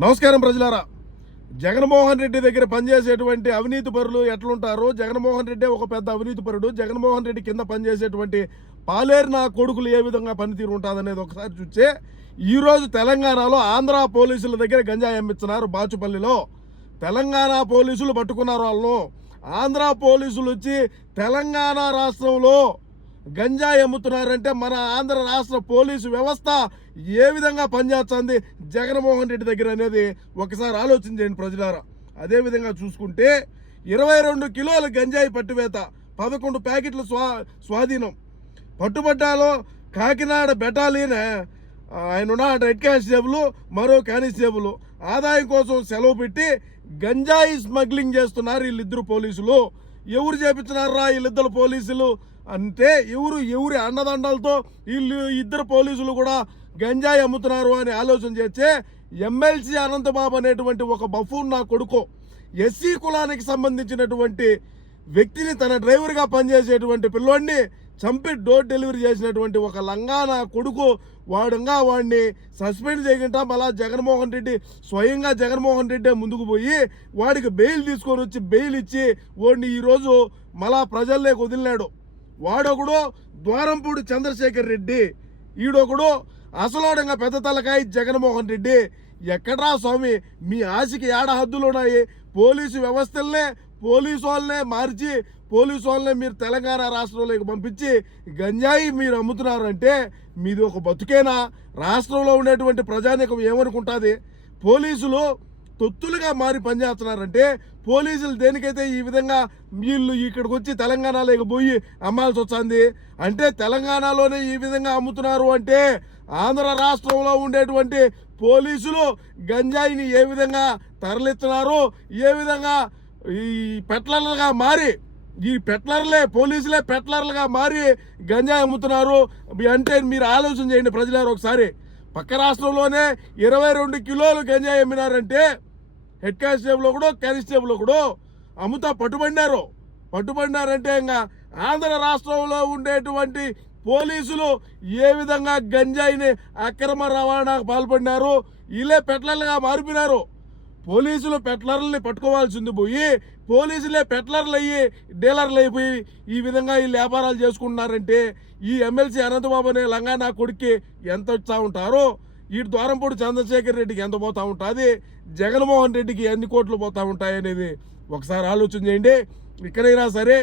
నమస్కారం ప్రజలారా. జగన్మోహన్ రెడ్డి దగ్గర పనిచేసేటువంటి అవినీతి పరులు ఎట్లుంటారు? జగన్మోహన్ రెడ్డి ఒక పెద్ద అవినీతి పరుడు. జగన్మోహన్ రెడ్డి కింద పనిచేసేటువంటి పాలేరు నా కొడుకులు ఏ విధంగా పనితీరు ఉంటుందనేది ఒకసారి చూస్తే ఈరోజు తెలంగాణలో ఆంధ్ర పోలీసుల దగ్గర గంజాయి అమ్మిస్తున్నారు బాచుపల్లిలో. తెలంగాణ పోలీసులు పట్టుకున్నారు వాళ్ళను. ఆంధ్ర పోలీసులు వచ్చి తెలంగాణ రాష్ట్రంలో గంజాయి అమ్ముతున్నారంటే మన ఆంధ్ర రాష్ట్ర పోలీసు వ్యవస్థ ఏ విధంగా పనిచేస్తుంది? జగన్మోహన్ రెడ్డి దగ్గర అనేది ఒకసారి ఆలోచించండి ప్రజలారా. అదేవిధంగా చూసుకుంటే ఇరవై రెండు కిలోల గంజాయి పట్టువేత పదకొండు ప్యాకెట్ల స్వా స్వాధీనం. పట్టుబట్టాలో కాకినాడ బెటాలియన్ ఆయన ఉన్న రెడ్ కానిస్టేబుల్ మరో కానిస్టేబుల్. ఆదాయం కోసం సెలవు పెట్టి గంజాయి స్మగ్లింగ్ చేస్తున్నారు వీళ్ళిద్దరు పోలీసులు. ఎవరు చేపించినారా వీళ్ళిద్దరు పోలీసులు? అంటే ఎవరు ఎవరి అండదండలతో వీళ్ళు ఇద్దరు పోలీసులు కూడా గంజాయి అమ్ముతున్నారు అని ఆలోచన చేస్తే ఎమ్మెల్సీ అనంతబాబు అనేటువంటి ఒక బఫూన్ నా కొడుకు ఎస్సీ కులానికి సంబంధించినటువంటి వ్యక్తిని తన డ్రైవర్గా పనిచేసేటువంటి పిల్లోడిని చంపి డోర్ డెలివరీ చేసినటువంటి ఒక లంగానా కొడుకు వాడుగా వాడిని సస్పెండ్ చేయకుండా మళ్ళా జగన్మోహన్ రెడ్డి స్వయంగా జగన్మోహన్ రెడ్డి ముందుకు పోయి వాడికి బెయిల్ తీసుకొని వచ్చి బెయిల్ ఇచ్చి వాడిని ఈరోజు మళ్ళా ప్రజల్లోకి వదిలినాడు. వాడొకడు ద్వారంపూడి చంద్రశేఖర్ రెడ్డి. ఈడొకడు అసలోడంగా పెద్ద తలకాయ జగన్మోహన్ రెడ్డి. ఎక్కడ్రా స్వామి? మీ ఆశకి ఏడ హద్దులు ఉన్నాయి పోలీసు వ్యవస్థలనే పోలీసు వాళ్ళనే మార్చి పోలీసు వాళ్ళనే మీరు తెలంగాణ రాష్ట్రంలోకి పంపించి గంజాయి మీరు అమ్ముతున్నారు అంటే మీది ఒక బతుకేనా? రాష్ట్రంలో ఉండేటువంటి ప్రజానీకం ఏమనుకుంటుంది? పోలీసులు తొత్తులుగా మారి పనిచేస్తున్నారంటే పోలీసులు దేనికైతే ఈ విధంగా వీళ్ళు ఇక్కడికి వచ్చి తెలంగాణలోకి పోయి అమ్మాల్సి వస్తుంది? అంటే తెలంగాణలోనే ఈ విధంగా అమ్ముతున్నారు అంటే ఆంధ్ర రాష్ట్రంలో ఉండేటువంటి పోలీసులు గంజాయిని ఏ విధంగా తరలిస్తున్నారు? ఏ విధంగా ఈ పెట్లర్లుగా మారి ఈ పెట్లర్లే పోలీసులే పెట్లర్లుగా మారి గంజాయి అమ్ముతున్నారు? అంటే మీరు ఆలోచన చేయండి ప్రజలారు ఒకసారి. పక్క రాష్ట్రంలోనే ఇరవై రెండు కిలోలు గంజాయి అమ్మినారంటే హెడ్ కానిస్టేబుల్ ఒకడు కానిస్టేబుల్ ఒకడు అమ్ముతా పట్టుబడినారు. పట్టుబడినారంటే ఇంకా ఆంధ్ర రాష్ట్రంలో ఉండేటువంటి పోలీసులు ఏ విధంగా గంజాయిని అక్రమ రవాణాకు పాల్పడినారు? ఇలే పెట్లర్లుగా మారిపోయినారు. పోలీసులు పెట్లర్లని పట్టుకోవాల్సింది పోయి పోలీసులే పెట్లర్లు అయ్యి డీలర్లు అయిపోయి ఈ విధంగా ఈ వ్యాపారాలు చేసుకుంటున్నారంటే ఈ ఎమ్మెల్సీ అనంతబాబు అనే లంగా నా కొడుక్కి ఎంత వచ్చా ఉంటారో ఈ ద్వారంపూడి చంద్రశేఖర్ రెడ్డికి ఎంత పోతూ ఉంటుంది జగన్మోహన్ రెడ్డికి ఎన్ని కోట్లు పోతూ ఉంటాయనేది ఒకసారి ఆలోచన చేయండి. ఇక్కడైనా సరే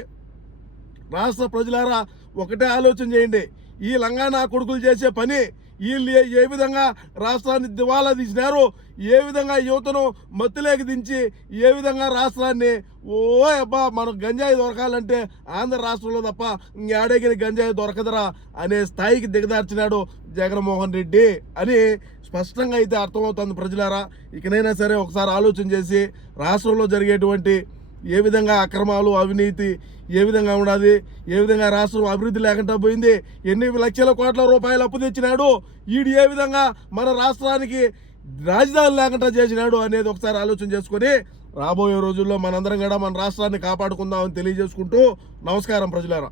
రాష్ట్ర ప్రజలారా ఒకటే ఆలోచన చేయండి. ఈ లంగా నా కొడుకులు చేసే పని వీళ్ళు ఏ- విధంగా రాష్ట్రాన్ని దివాలా తీసినారు ఏ విధంగా యువతను మత్తులేకి దించి ఏ విధంగా రాష్ట్రాన్ని ఓ అబ్బా మనకు గంజాయి దొరకాలంటే ఆంధ్ర రాష్ట్రంలో తప్ప ఇంకేడగిన గంజాయి దొరకదురా అనే స్థాయికి దిగదార్చినాడు జగన్మోహన్ రెడ్డి అని స్పష్టంగా అయితే అర్థమవుతుంది ప్రజలారా. ఇకనైనా సరే ఒకసారి ఆలోచన చేసి రాష్ట్రంలో జరిగేటువంటి ఏ విధంగా అక్రమాలు అవినీతి ఏ విధంగా ఉన్నది ఏ విధంగా రాష్ట్రం అభివృద్ధి లేకుండా పోయింది? ఎన్ని లక్షల కోట్ల రూపాయలు అప్పు తెచ్చినాడు. ఈడు ఏ విధంగా మన రాష్ట్రానికి రాజధాని లేకుండా చేసినాడు అనేది ఒకసారి ఆలోచన చేసుకొని రాబోయే రోజుల్లో మనందరం కూడా మన రాష్ట్రాన్ని కాపాడుకుందామని తెలియజేసుకుంటూ నమస్కారం ప్రజలారా.